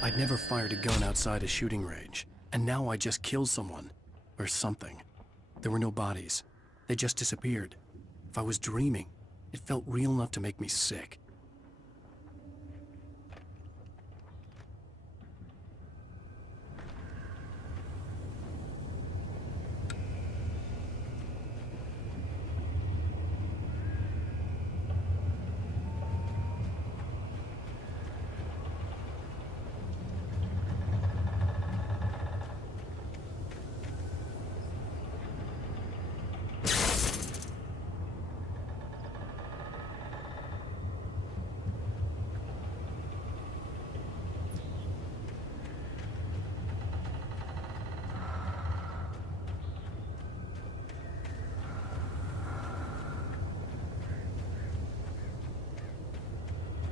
I'd never fired a gun outside a shooting range, and now I just killed someone. Or something. There were no bodies. They just disappeared. If I was dreaming, it felt real enough to make me sick.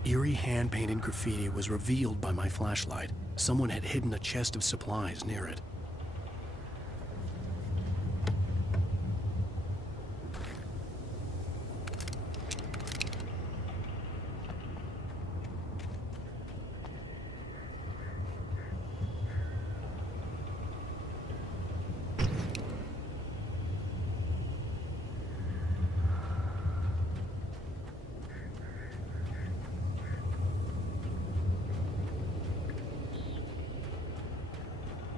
Eerie hand-painted graffiti was revealed by my flashlight. Someone had hidden a chest of supplies near it.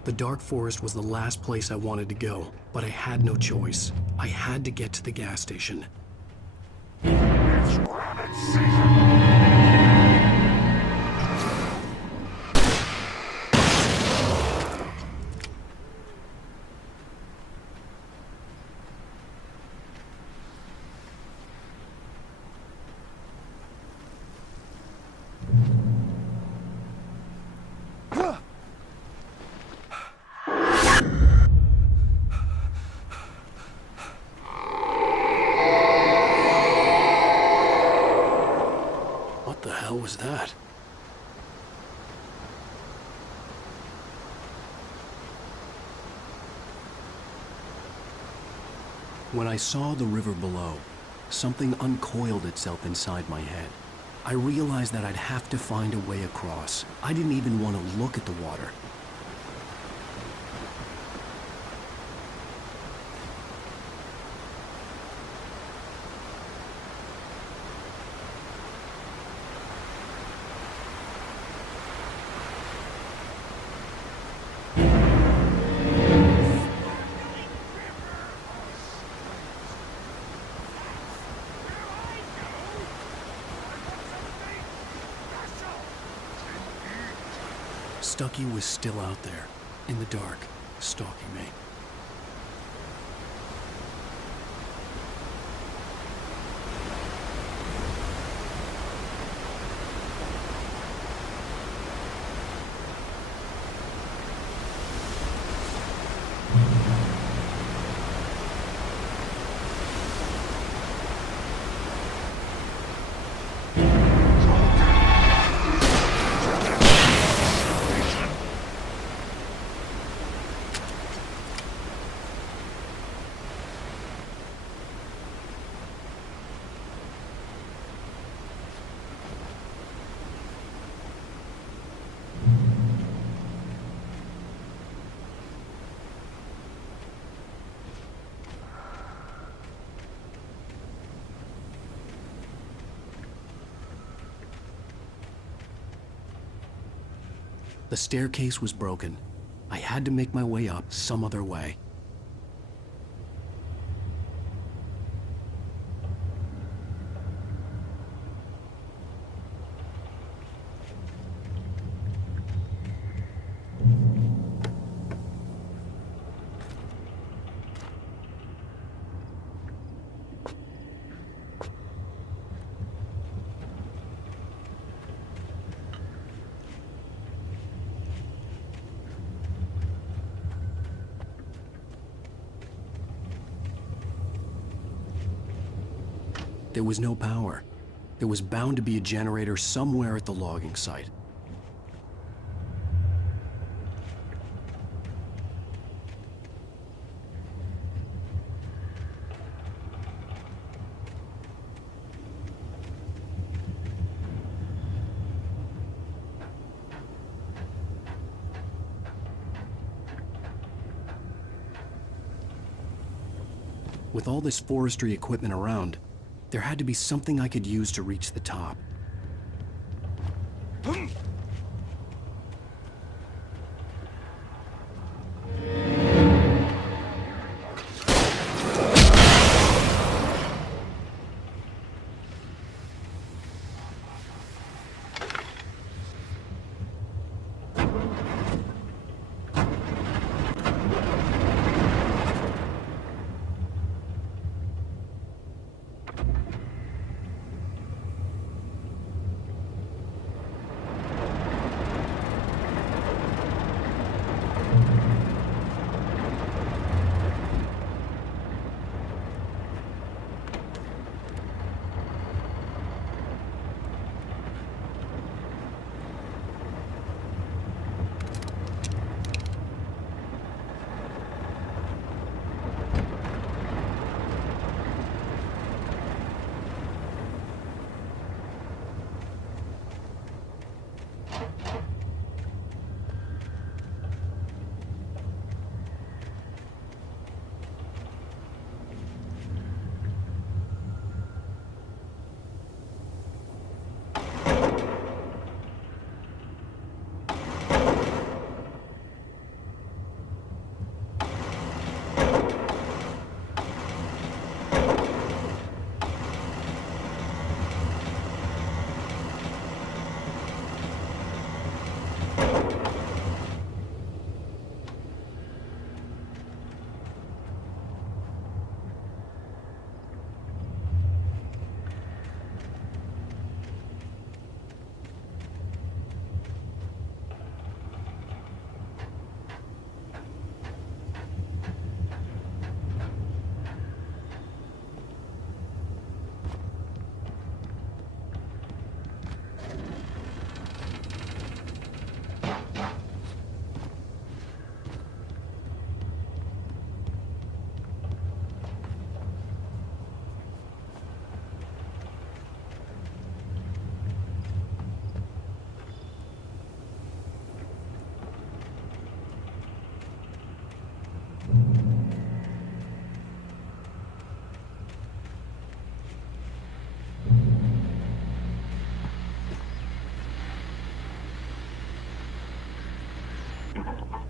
The dark forest was the last place I wanted to go, but I had no choice. I had to get to the gas station. It's rabbit season! What the hell was that? When I saw the river below, something uncoiled itself inside my head. I realized that I'd have to find a way across. I didn't even want to look at the water. Stucky was still out there, in the dark, stalking me. The staircase was broken. I had to make my way up some other way. There was no power. There was bound to be a generator somewhere at the logging site. With all this forestry equipment around, there had to be something I could use to reach the top.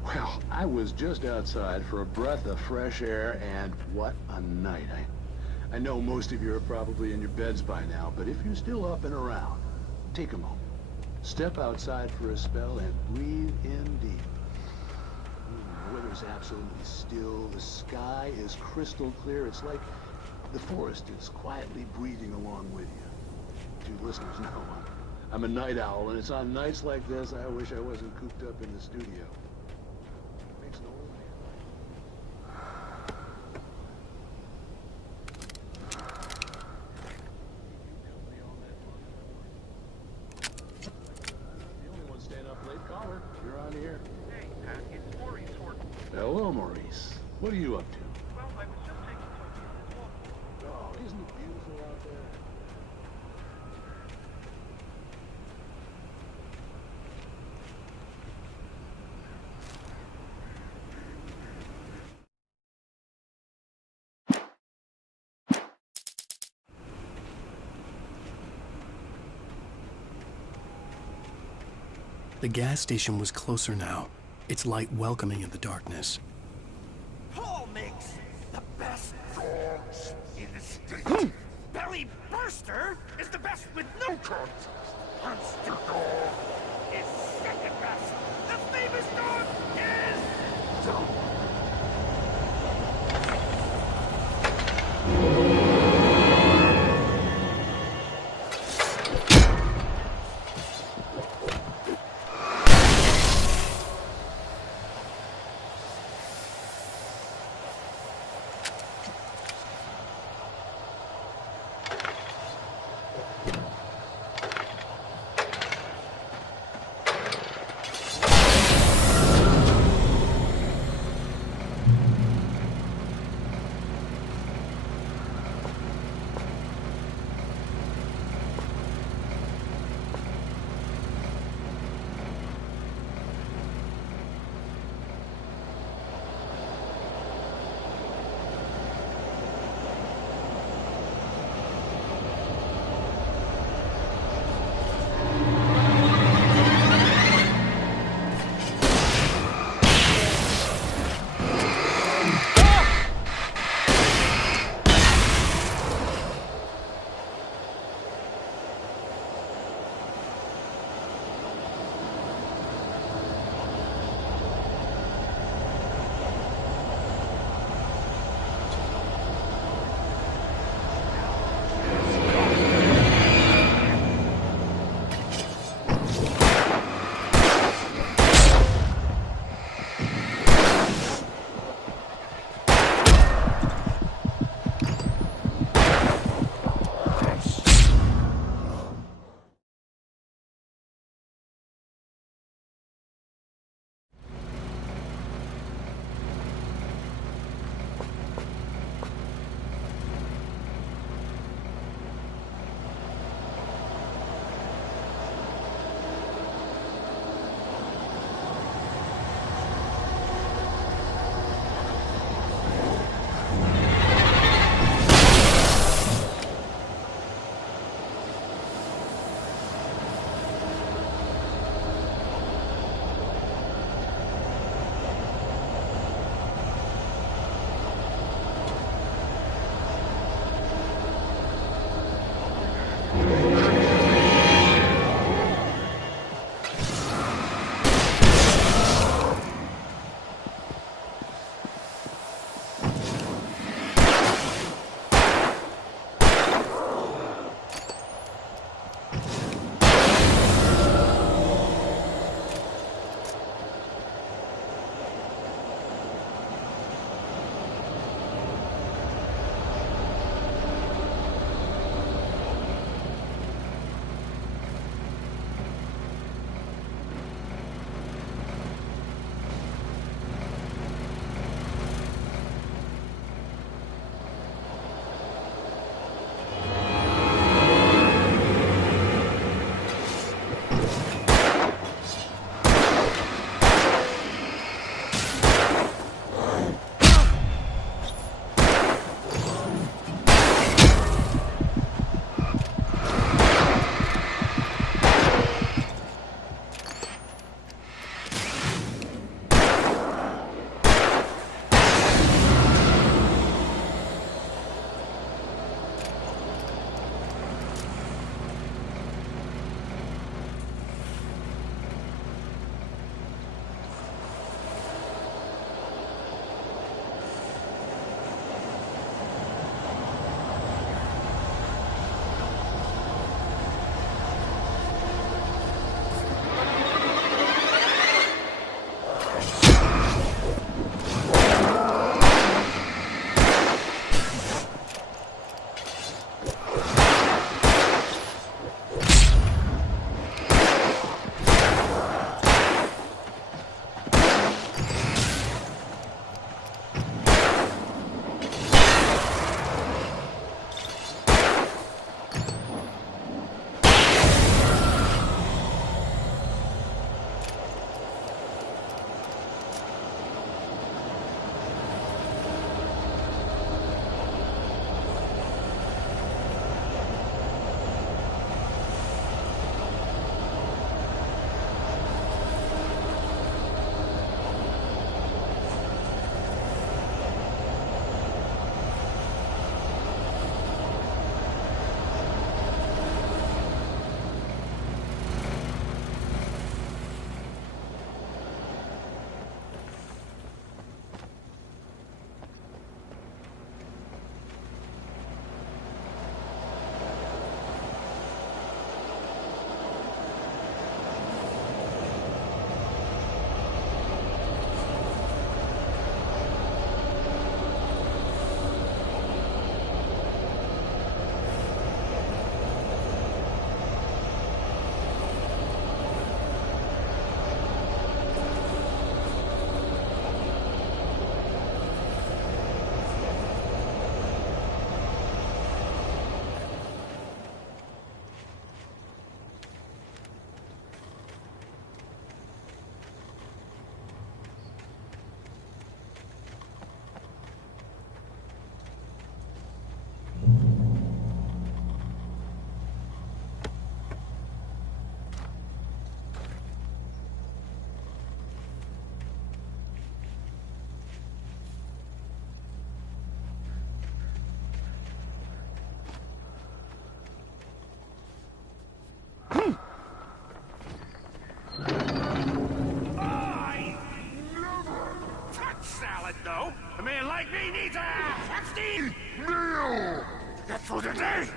Well, I was just outside for a breath of fresh air, and what a night. I know most of you are probably in your beds by now, but if you're still up and around, take a moment. Step outside for a spell and breathe in deep. The weather's absolutely still. The sky is crystal clear. It's like the forest is quietly breathing along with you. To listeners know, I'm a night owl, and it's on nights like this I wish I wasn't cooped up in the studio. Makes an old man. The only one staying up late, caller. You're on here. Hey, Pat, it's Maurice Horton. Hello, Maurice. What are you up to? Well, I was just taking Toby for a walk. Oh, isn't it beautiful out there? The gas station was closer now, its light welcoming in the darkness. Paul makes the best dogs in the state. Belly Burster is the best with no contest. Monster Dog is second best. The famous dog is... Dog. Steam! Meal! That's for today!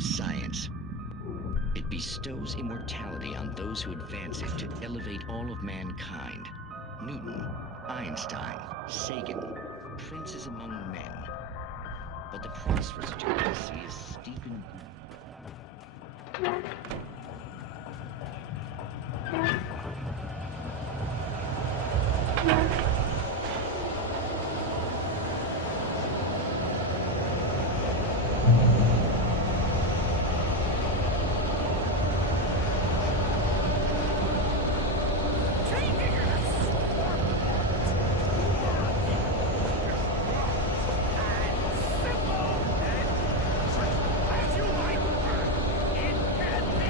Science. It bestows immortality on those who advance it to elevate all of mankind. Newton, Einstein, Sagan, princes among men. But the price for such a legacy is steep in... As you like, incarnate.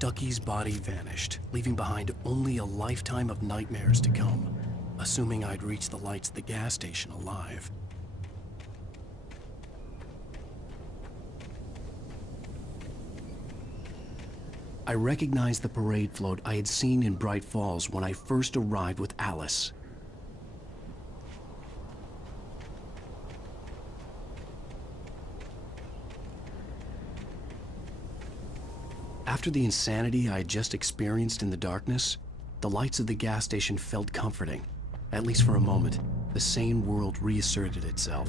Stucky's body vanished, leaving behind only a lifetime of nightmares to come, assuming I'd reached the lights at the gas station alive. I recognized the parade float I had seen in Bright Falls when I first arrived with Alice. After the insanity I had just experienced in the darkness, the lights of the gas station felt comforting. At least for a moment, the sane world reasserted itself.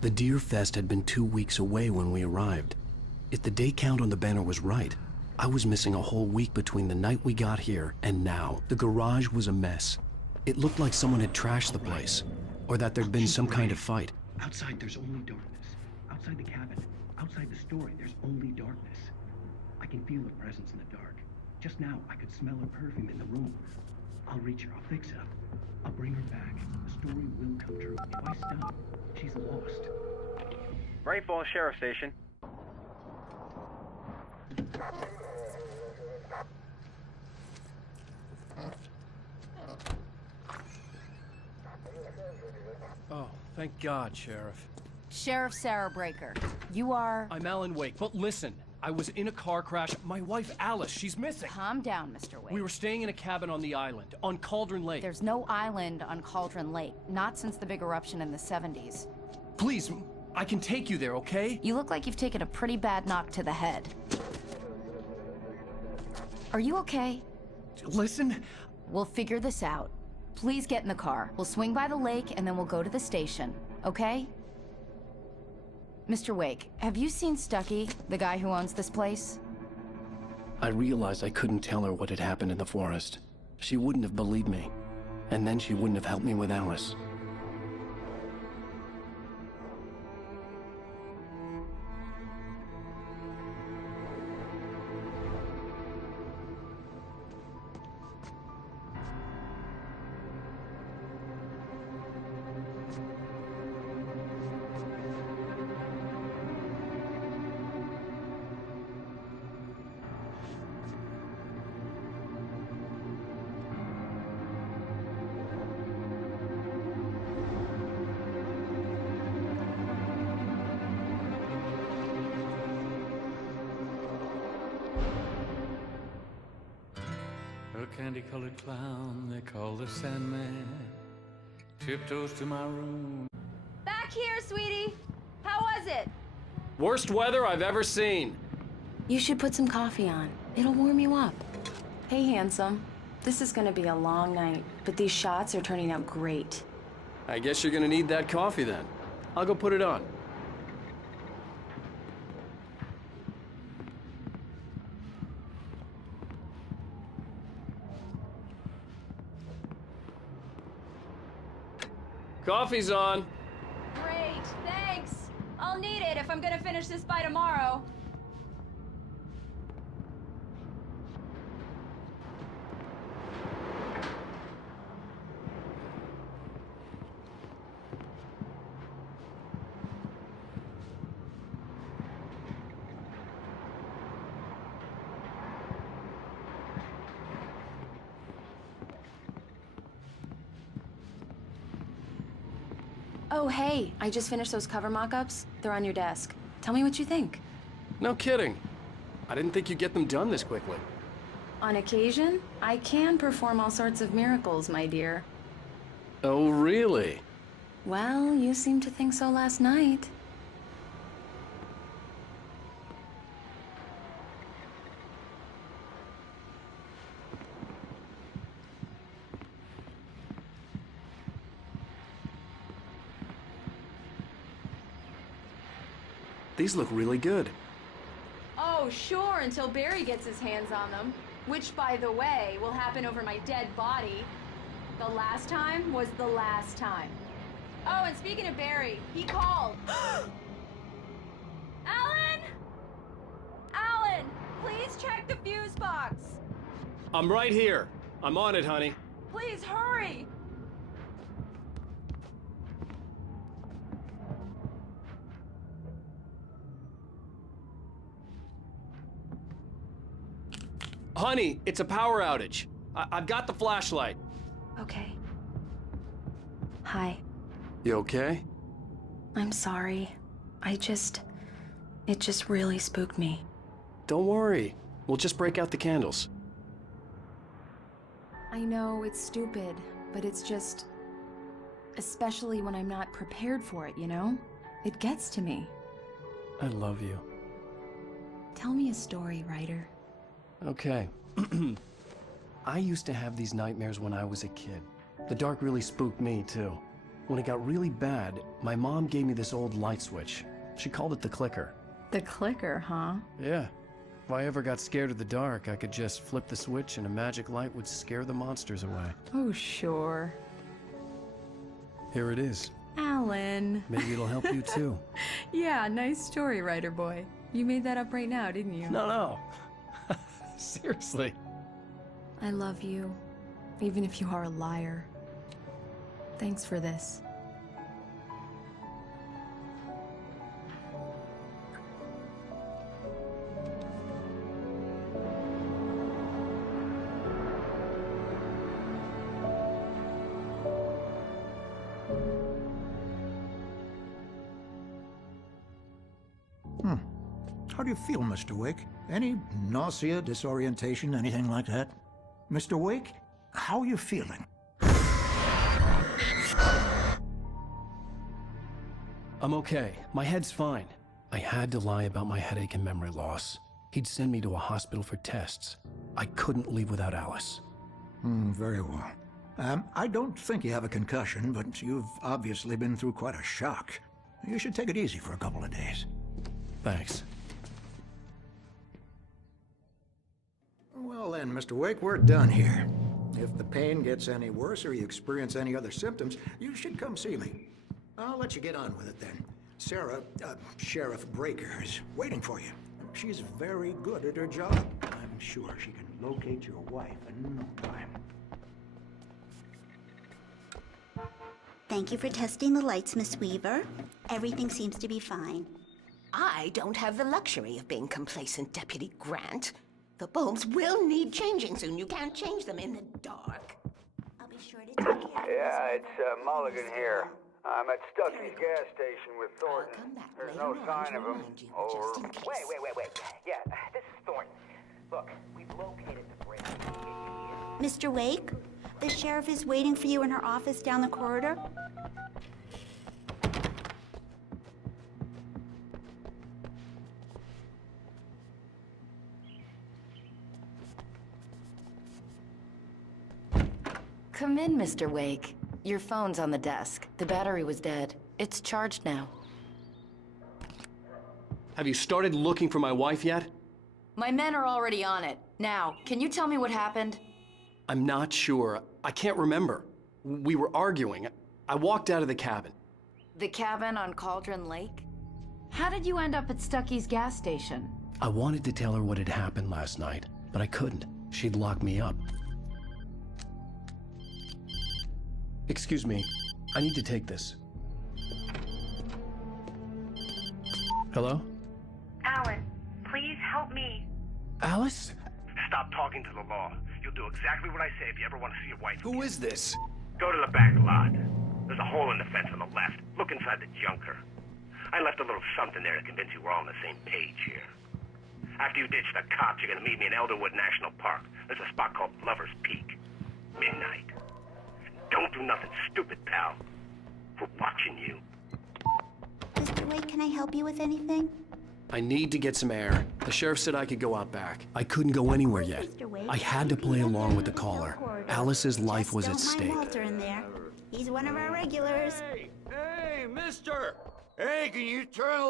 The Deer Fest had been 2 weeks away when we arrived. If the day count on the banner was right, I was missing a whole week between the night we got here and now. The garage was a mess. It looked like someone had trashed the place, or that there'd been some kind of fight. Outside, there's only darkness. Outside the cabin, outside the story, there's only darkness. I can feel her presence in the dark. Just now, I could smell her perfume in the room. I'll reach her, I'll fix it up. I'll bring her back. The story will come true. If I stop, she's lost. Bright Falls Sheriff Station. Oh, thank God, Sheriff. Sheriff Sarah Breaker. You are... I'm Alan Wake, but listen, I was in a car crash. My wife, Alice, she's missing. Calm down, Mr. Wake. We were staying in a cabin on the island, on Cauldron Lake. There's no island on Cauldron Lake, not since the big eruption in the 70s. Please, I can take you there, okay? You look like you've taken a pretty bad knock to the head. Are you okay? Listen. We'll figure this out. Please get in the car. We'll swing by the lake and then we'll go to the station, okay? Mr. Wake, have you seen Stucky, the guy who owns this place? I realized I couldn't tell her what had happened in the forest. She wouldn't have believed me. And then she wouldn't have helped me with Alice. A candy-colored clown they call the Sandman tiptoes to my room. Back here, sweetie. How was it? Worst weather I've ever seen. You should put some coffee on. It'll warm you up. Hey, handsome. This is gonna be a long night, but these shots are turning out great. I guess you're gonna need that coffee then. I'll go put it on. Coffee's on. Great, thanks. I'll need it if I'm gonna finish this by tomorrow. Oh, hey, I just finished those cover mock-ups. They're on your desk. Tell me what you think. No kidding. I didn't think you'd get them done this quickly. On occasion, I can perform all sorts of miracles, my dear. Oh, really? Well, you seemed to think so last night. These look really good. Oh, sure, until Barry gets his hands on them. Which, by the way, will happen over my dead body. The last time was the last time. Oh, and speaking of Barry, he called. Alan! Alan, please check the fuse box. I'm right here. I'm on it, honey. Please hurry. Honey, it's a power outage. I've got the flashlight. Okay. Hi. You okay? I'm sorry. It just really spooked me. Don't worry. We'll just break out the candles. I know it's stupid, but it's just... especially when I'm not prepared for it, you know? It gets to me. I love you. Tell me a story, writer. Okay. I used to have these nightmares when I was a kid. The dark really spooked me, too. When it got really bad, my mom gave me this old light switch. She called it the clicker. The clicker, huh? Yeah. If I ever got scared of the dark, I could just flip the switch and a magic light would scare the monsters away. Oh, sure. Here it is. Alan. Maybe it'll help you, too. Yeah, nice story, writer boy. You made that up right now, didn't you? No. Seriously. I love you, even if you are a liar. Thanks for this. How do you feel, Mr. Wake? Any nausea, disorientation, anything like that? Mr. Wake, how are you feeling? I'm okay. My head's fine. I had to lie about my headache and memory loss. He'd send me to a hospital for tests. I couldn't leave without Alice. Very well. I don't think you have a concussion, but you've obviously been through quite a shock. You should take it easy for a couple of days. Thanks. Well then, Mr. Wake, we're done here. If the pain gets any worse or you experience any other symptoms, you should come see me. I'll let you get on with it then. Sarah, Sheriff Breaker, is waiting for you. She's very good at her job. I'm sure she can locate your wife in no time. Thank you for testing the lights, Miss Weaver. Everything seems to be fine. I don't have the luxury of being complacent, Deputy Grant. The bulbs will need changing soon. You can't change them in the dark. I'll be sure to take care of it. Yeah, it's Mulligan here. I'm at Stuckey's gas station with Thornton. There's no sign of him. Or... Wait. Yeah, this is Thornton. Look, we've located the break. Mr. Wake, the sheriff is waiting for you in her office down the corridor. Come in, Mr. Wake. Your phone's on the desk. The battery was dead. It's charged now. Have you started looking for my wife yet? My men are already on it. Now, can you tell me what happened? I'm not sure. I can't remember. We were arguing. I walked out of the cabin. The cabin on Cauldron Lake? How did you end up at Stuckey's gas station? I wanted to tell her what had happened last night, but I couldn't. She'd lock me up. Excuse me. I need to take this. Hello? Alan, please help me. Alice? Stop talking to the law. You'll do exactly what I say if you ever want to see your wife. Who is this? Go to the back lot. There's a hole in the fence on the left. Look inside the junker. I left a little something there to convince you we're all on the same page here. After you ditch the cops, you're gonna meet me in Elderwood National Park. There's a spot called Lover's Peak. Midnight. Don't do nothing stupid, pal. We're watching you. Mr. Wake, can I help you with anything? I need to get some air. The sheriff said I could go out back. I couldn't go anywhere yet. I had to play along with the caller. Alice's life was at stake. Don't mind Walter in there. He's one of our regulars. Hey, mister! Hey, can you turn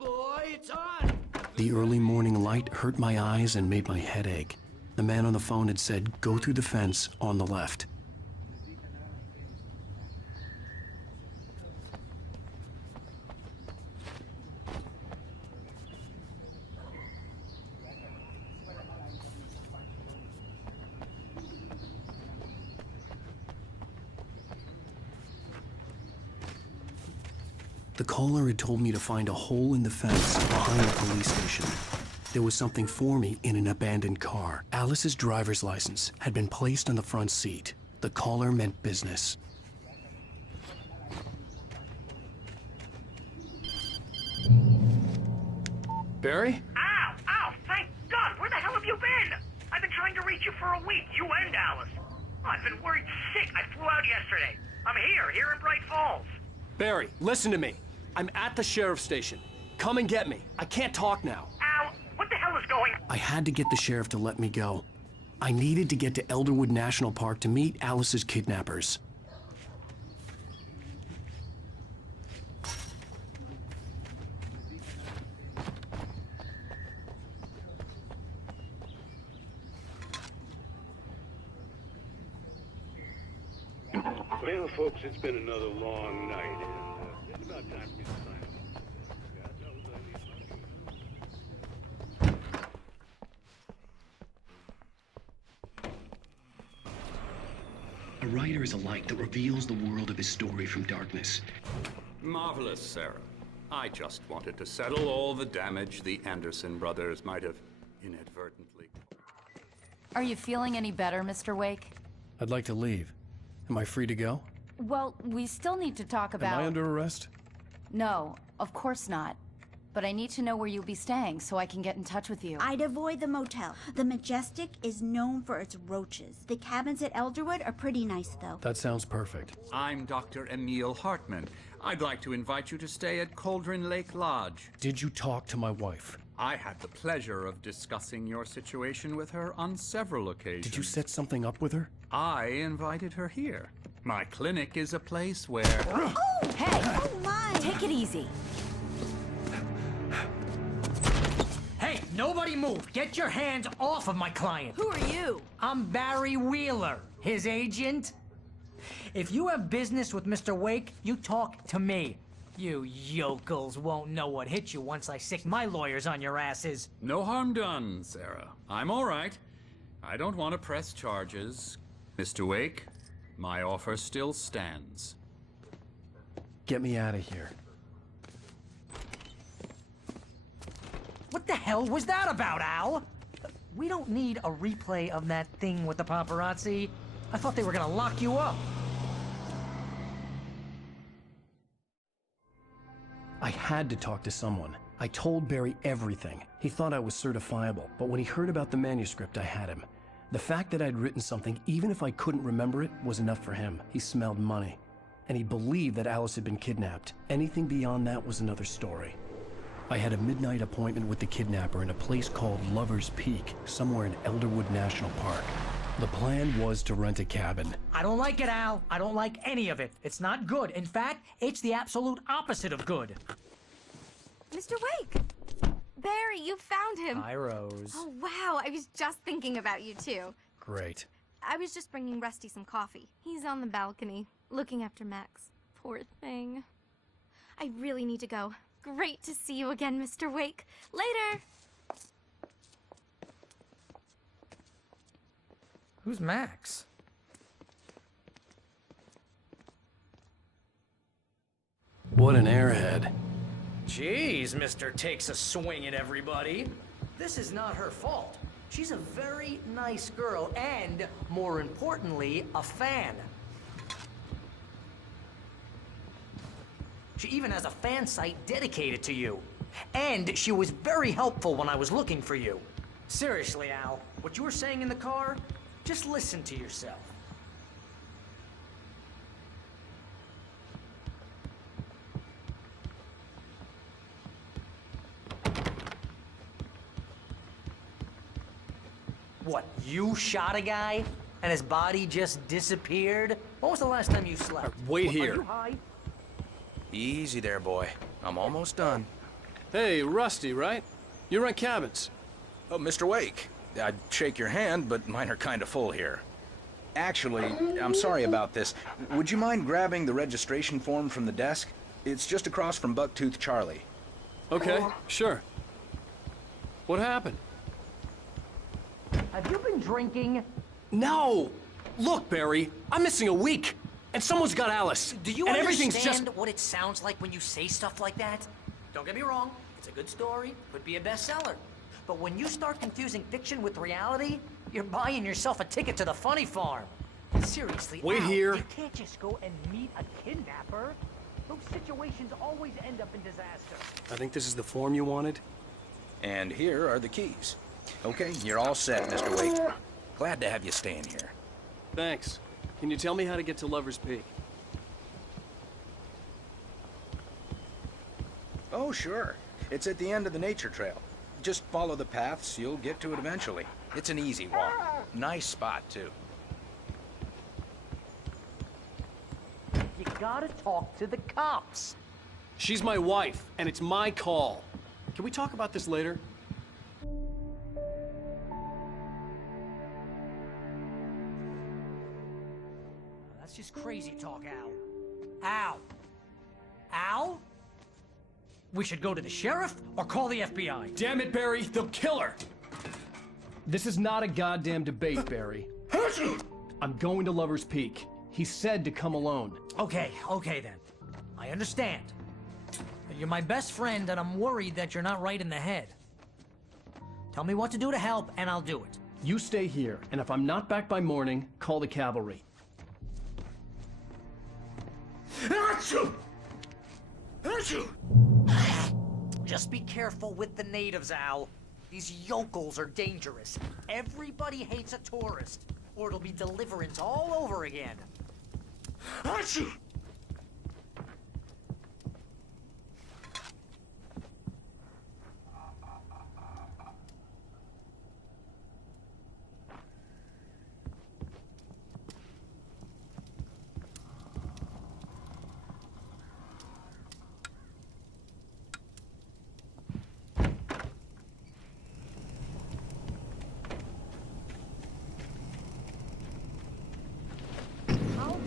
the lights on? The early morning light hurt my eyes and made my head ache. The man on the phone had said, go through the fence on the left. The caller had told me to find a hole in the fence behind the police station. there was something for me in an abandoned car. Alice's driver's license had been placed on the front seat. The caller meant business. Barry? Ow! Ow! Thank God! Where the hell have you been? I've been trying to reach you for a week, you and Alice. Oh, I've been worried sick. I flew out yesterday. I'm here in Bright Falls. Barry, listen to me. I'm at the sheriff's station. Come and get me. I can't talk now. Al, what the hell is going on? I had to get the sheriff to let me go. I needed to get to Elderwood National Park to meet Alice's kidnappers. Well, folks, it's been another long night. It's about time for me to sign off. A writer is a light that reveals the world of his story from darkness. Marvelous, Sarah. I just wanted to settle all the damage the Anderson brothers might have inadvertently. Are you feeling any better, Mr. Wake? I'd like to leave. Am I free to go? Well, we still need to talk about... Am I under arrest? No, of course not. But I need to know where you'll be staying so I can get in touch with you. I'd avoid the motel. The Majestic is known for its roaches. The cabins at Elderwood are pretty nice, though. That sounds perfect. I'm Dr. Emil Hartman. I'd like to invite you to stay at Cauldron Lake Lodge. Did you talk to my wife? I had the pleasure of discussing your situation with her on several occasions. Did you set something up with her? I invited her here. My clinic is a place where... Oh! Hey! Oh, my! Take it easy. Hey, nobody move! Get your hands off of my client! Who are you? I'm Barry Wheeler, his agent. If you have business with Mr. Wake, you talk to me. You yokels won't know what hit you once I sick my lawyers on your asses. No harm done, Sarah. I'm all right. I don't want to press charges. Mr. Wake, my offer still stands. Get me out of here. What the hell was that about, Al? We don't need a replay of that thing with the paparazzi. I thought they were gonna lock you up. I had to talk to someone. I told Barry everything. He thought I was certifiable, but when he heard about the manuscript, I had him. The fact that I'd written something, even if I couldn't remember it, was enough for him. He smelled money. And he believed that Alice had been kidnapped. Anything beyond that was another story. I had a midnight appointment with the kidnapper in a place called Lover's Peak, somewhere in Elderwood National Park. The plan was to rent a cabin. I don't like it, Al. I don't like any of it. It's not good. In fact, it's the absolute opposite of good. Mr. Wake! Barry, you found him! Hi, Rose. Oh, wow. I was just thinking about you, too. Great. I was just bringing Rusty some coffee. He's on the balcony, looking after Max. Poor thing. I really need to go. Great to see you again, Mr. Wake. Later! Who's Max? What an airhead. Jeez, Mr. Takes a swing at everybody. This is not her fault. She's a very nice girl and, more importantly, a fan. She even has a fan site dedicated to you. And she was very helpful when I was looking for you. Seriously, Al, what you were saying in the car, just listen to yourself. What, you shot a guy and his body just disappeared? When was the last time you slept? Wait Are here. you high? Easy there, boy. I'm almost done. Hey, Rusty, right? You rent cabins. Oh, Mr. Wake. I'd shake your hand, but mine are kind of full here. Actually, I'm sorry about this. Would you mind grabbing the registration form from the desk? It's just across from Bucktooth Charlie. Okay, sure. What happened? Have you been drinking? No! Look, Barry, I'm missing a week, and someone's got Alice. Do you and understand everything's just... what it sounds like when you say stuff like that? Don't get me wrong, it's a good story, could be a bestseller. But when you start confusing fiction with reality, you're buying yourself a ticket to the funny farm. Seriously, Wait Al, here. You can't just go and meet a kidnapper. Those situations always end up in disaster. I think this is the form you wanted. And here are the keys. Okay, you're all set, Mr. Wake. Glad to have you staying here. Thanks. Can you tell me how to get to Lover's Peak? Oh, sure. It's at the end of the nature trail. Just follow the paths, you'll get to it eventually. It's an easy walk. Nice spot, too. You gotta talk to the cops. She's my wife, and it's my call. Can we talk about this later? That's just crazy talk, Al. Al? Al? We should go to the sheriff or call the FBI. Damn it, Barry, they'll kill her! This is not a goddamn debate, Barry. I'm going to Lover's Peak. He said to come alone. Okay then. I understand. But you're my best friend, and I'm worried that you're not right in the head. Tell me what to do to help, and I'll do it. You stay here, and if I'm not back by morning, call the cavalry. Just be careful with the natives, Al. These yokels are dangerous. Everybody hates a tourist, or it'll be Deliverance all over again. I'll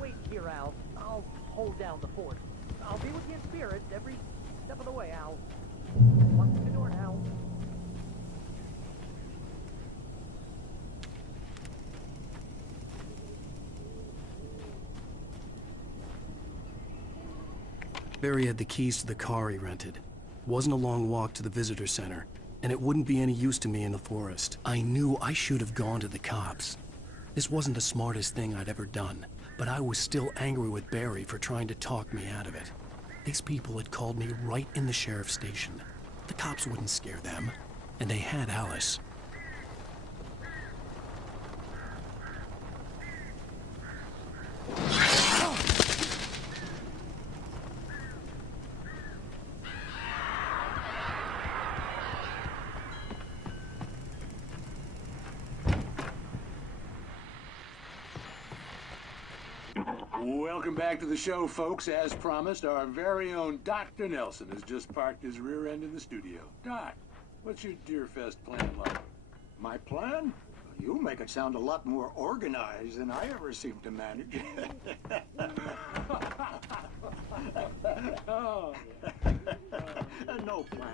wait here, Al. I'll hold down the fort. I'll be with you in spirit every step of the way, Al. Lock the door now. Barry had the keys to the car he rented. Wasn't a long walk to the visitor center, and it wouldn't be any use to me in the forest. I knew I should have gone to the cops. This wasn't the smartest thing I'd ever done, but I was still angry with Barry for trying to talk me out of it. These people had called me right in the sheriff's station. The cops wouldn't scare them, and they had Alice. Welcome back to the show, folks. As promised, our very own Dr. Nelson has just parked his rear end in the studio. Doc, what's your Deerfest plan like? My plan? You make it sound a lot more organized than I ever seem to manage. Oh, No plan.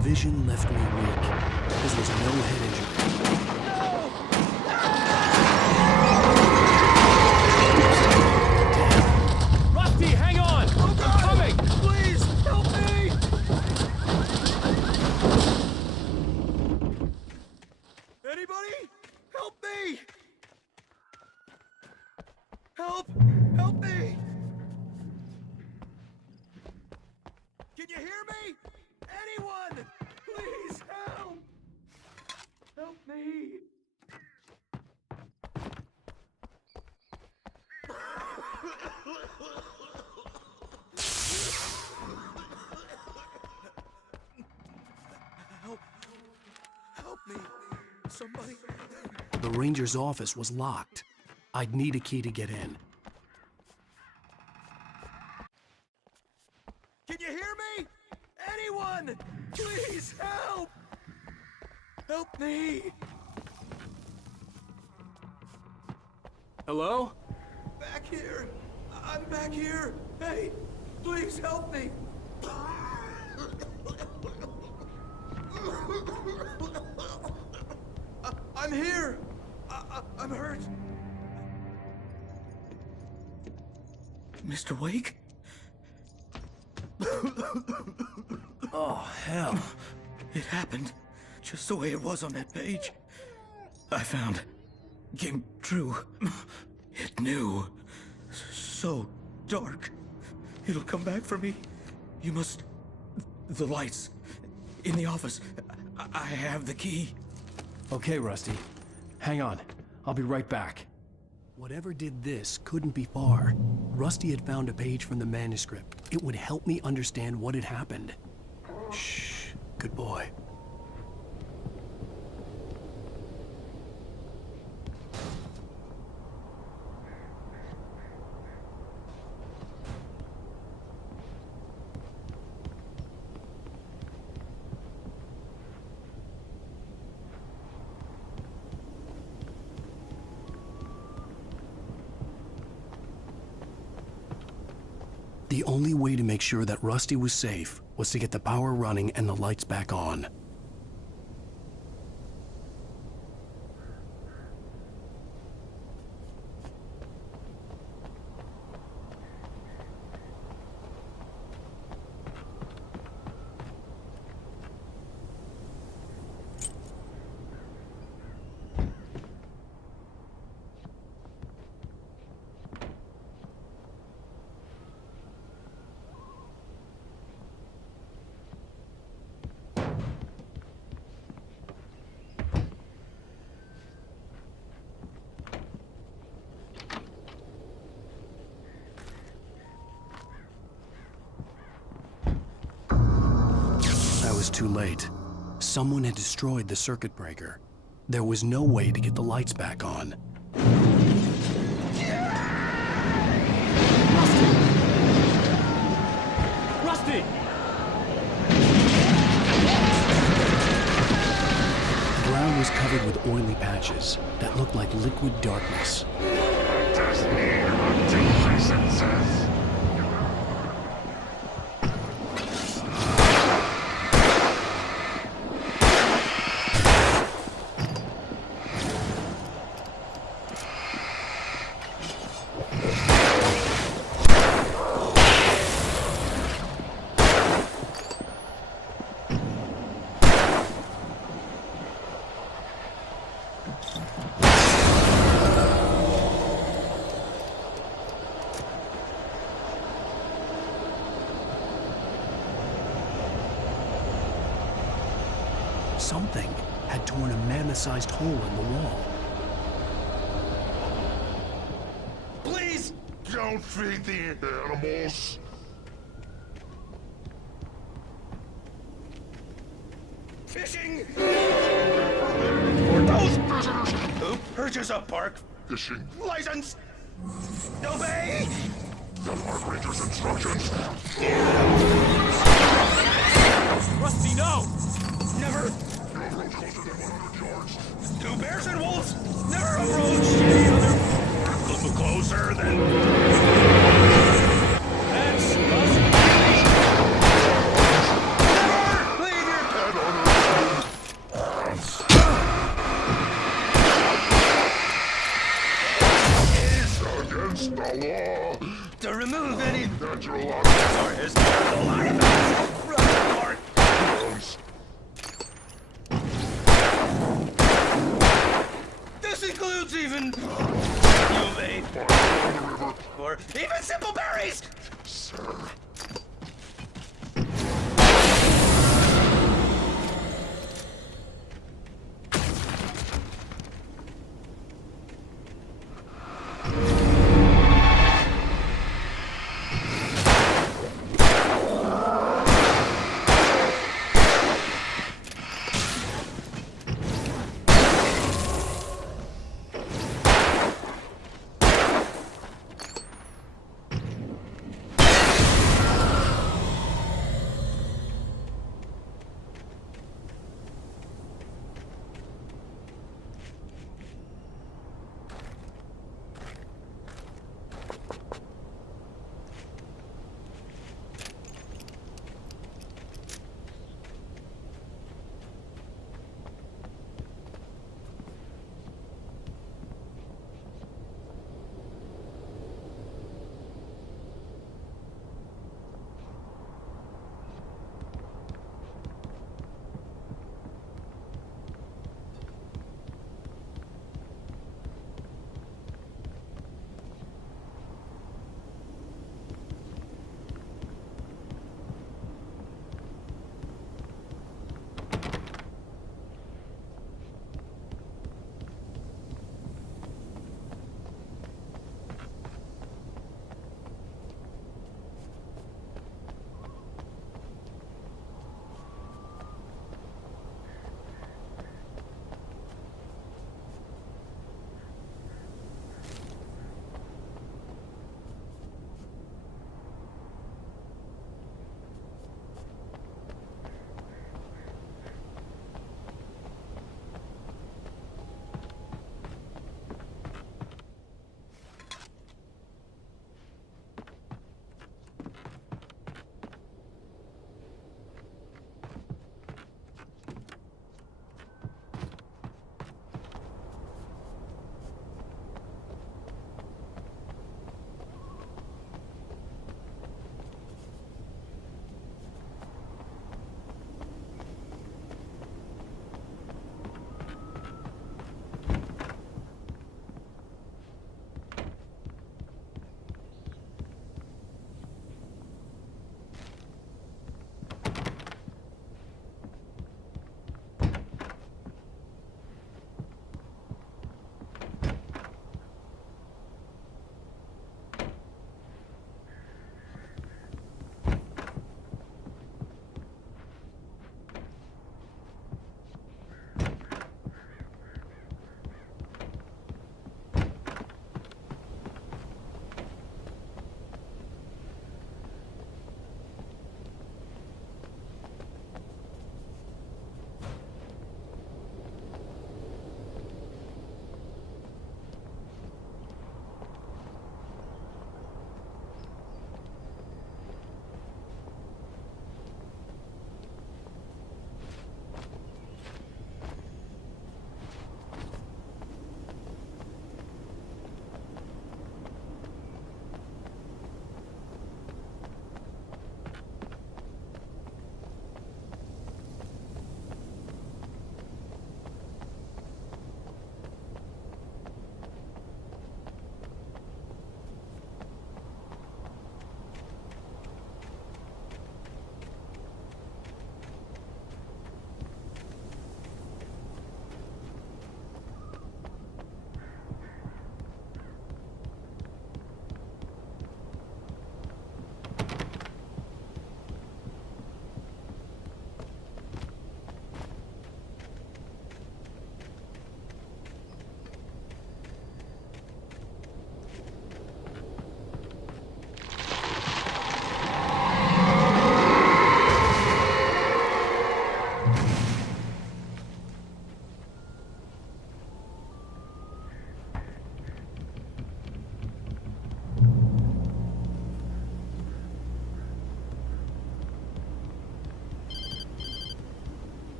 Vision left me weak. There was no head injury. Rusty, hang on! I'm coming! Please, help me! Anybody? Help me! Help! Help me! Can you hear me? Anyone! Please help! Help me! the ranger's office was locked. I'd need a key to get in. Can you hear me? Anyone? Please help! Help me! Hello? Back here! I'm back here! Hey, please help me! I'm here! I'm hurt! Mr. Wake? Oh, hell. It happened just the way it was on that page. I found. Came true. It knew. So dark. It'll come back for me. You must... The lights. In the office. I have the key. Okay, Rusty. Hang on. I'll be right back. Whatever did this couldn't be far. Rusty had found a page from the manuscript. It would help me understand what had happened. Shh. Good boy. The only way to make sure that Rusty was safe was to get the power running and the lights back on. Was too late. Someone had destroyed the circuit breaker. There was no way to get the lights back on. Rusty! The ground was covered with oily patches that looked like liquid darkness. Something had torn a mammoth-sized hole in the wall. Please! Don't feed the animals! Fishing! For those visitors who purchase a park fishing license! Obey! The park ranger's instructions! Rusty, no! Never! You approach closer than 100 yards. Do bears and wolves never approach any other? Closer than... That's Rusty! Never! Leave your pet on her own! It is against the law to remove any natural objects or historical artifacts from the park grounds. This includes even UV or even simple berries. Sir.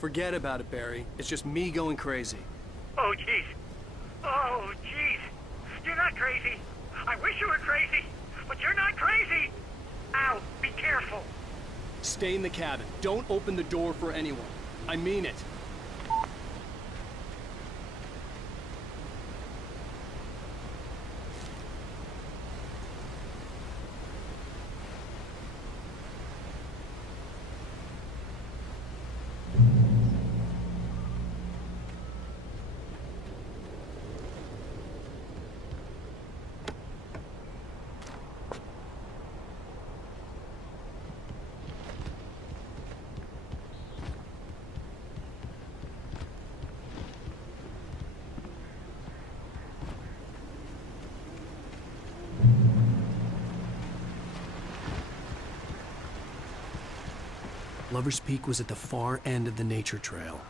Forget about it, Barry. It's just me going crazy. Oh, jeez. Oh, jeez. You're not crazy. I wish you were crazy, but you're not crazy. Ow, be careful. Stay in the cabin. Don't open the door for anyone. I mean it. Lover's Peak was at the far end of the nature trail.